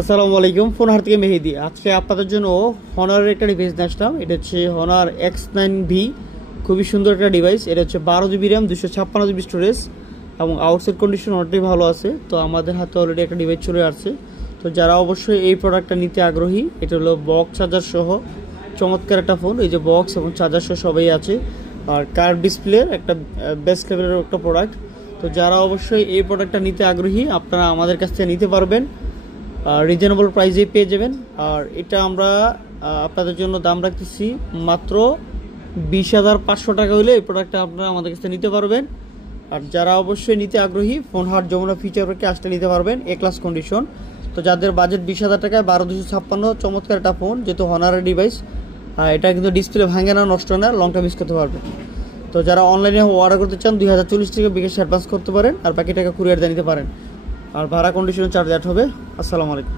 আসসালামু আলাইকুম। ফোন হার থেকে মেহেদি। আজকে আপনাদের জন্য হনারের একটা ডিভাইস নিয়ে আসলাম। এটা হচ্ছে হনার X9V। খুবই সুন্দর একটা ডিভাইস। এটা হচ্ছে 12 GB র্যাম, 256 GB স্টোরেজ এবং আউটসাইড কন্ডিশন অনেকটাই ভালো আছে। তো আমাদের হাতে অলরেডি একটা ডিভাইস চলে আসছে। তো যারা অবশ্যই এই প্রোডাক্টটা নিতে আগ্রহী, এটা হলো বক্স চার্জার সহ চমৎকার একটা ফোন। এই যে বক্স এবং চার্জার সহ সবাই আছে। আর কার্ভ ডিসপ্লের একটা বেস্ট লেভেলের একটা প্রোডাক্ট। তো যারা অবশ্যই এই প্রোডাক্টটা নিতে আগ্রহী, আপনারা আমাদের কাছ থেকে নিতে পারবেন। রিজনেবল প্রাইসেই পেয়ে যাবেন। আর এটা আমরা আপনাদের জন্য দাম রাখতেছি মাত্র 20,500 টাকা হলে এই প্রোডাক্টটা আপনারা আমাদের কাছে নিতে পারবেন। আর যারা অবশ্যই নিতে আগ্রহী, ফোন হাট যমুনা ফিচার পার্কে আসতে নিতে পারবেন এ ক্লাস কন্ডিশন। তো যাদের বাজেট 20,000 টাকায় 12,256 চমৎকার একটা ফোন, যেহেতু হনারের ডিভাইস, এটা কিন্তু ডিসপ্লে ভাঙে না, নষ্ট না, লং টাইম ইউজ করতে পারবেন। তো যারা অনলাইনে অর্ডার করতে চান 2040 টাকা বিকাশ অ্যাডভান্স করতে পারেন, আর বাকি টাকা কুরিয়ার দিয়ে নিতে পারেন। আর ভাড়া কন্ডিশনে চার্জ অ্যাড হবে। আসসালামু আলাইকুম।